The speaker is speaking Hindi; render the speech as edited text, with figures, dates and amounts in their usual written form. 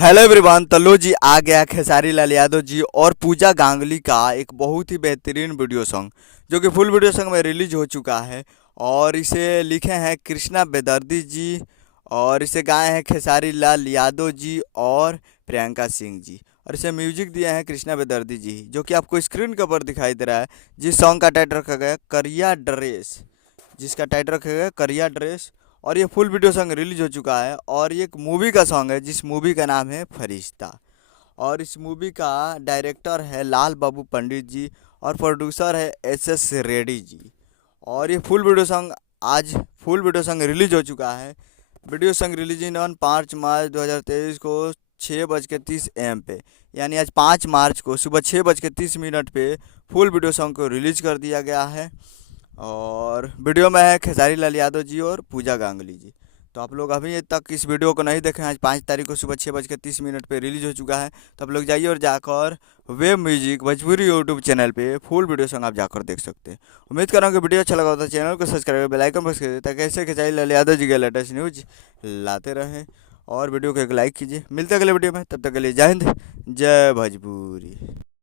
Hello everyone. तो लो जी आ गया खेसारी लाल यादव जी और पूजा गांगुली का एक बहुत ही बेहतरीन वीडियो सॉन्ग जो कि फुल वीडियो सॉन्ग में रिलीज हो चुका है। और इसे लिखे हैं कृष्णा बेदर्दी जी और इसे गाए हैं खेसारी लाल यादव जी और प्रियंका सिंह जी। और इसे म्यूजिक दिए हैं कृष्णा बेदर्दी जी, जो कि आपको स्क्रीन के ऊपर दिखाई दे रहा है। जिस सॉन्ग का टाइटल रखा गया है करिया ड्रेस, जिसका टाइटल रखा गया है करिया ड्रेस। और ये फुल वीडियो सॉन्ग रिलीज हो चुका है और ये एक मूवी का सॉन्ग है जिस मूवी का नाम है फरिश्ता। और इस मूवी का डायरेक्टर है लाल बाबू पंडित जी और प्रोड्यूसर है एस रेड्डी जी। और ये फुल वीडियो सॉन्ग रिलीज हो चुका है। Video song release in on 5 मार्च 2023 को 6:30 AM पे, यानी आज 5 मार्च को सुबह 6:30 पे फुल वीडियो सॉन्ग को रिलीज कर दिया गया है। और वीडियो में है खेसारी लाल यादव जी और पूजा गांगुली जी। तो आप लोग अभी तक इस वीडियो को नहीं देखे हैं, आज 5 तारीख को सुबह 6:30 पे रिलीज हो चुका है। तो आप लोग जाइए और जाकर web music Bhojpuri YouTube channel पे फुल वीडियो सॉन्ग आप जाकर देख सकते हैं। उम्मीद कर रहा हूँ कि वीडियो अच्छा लगा होता है। चैनल को सब्सक्राइब बेल आइकन प्रेस करिए ताकि ऐसे खेसारी लाल यादव जी के लेटेस्ट न्यूज लाते रहें। और वीडियो को एक लाइक कीजिए। मिलते हैं अगले वीडियो में, तब तक के लिए जय हिंद जय भोजपुरी।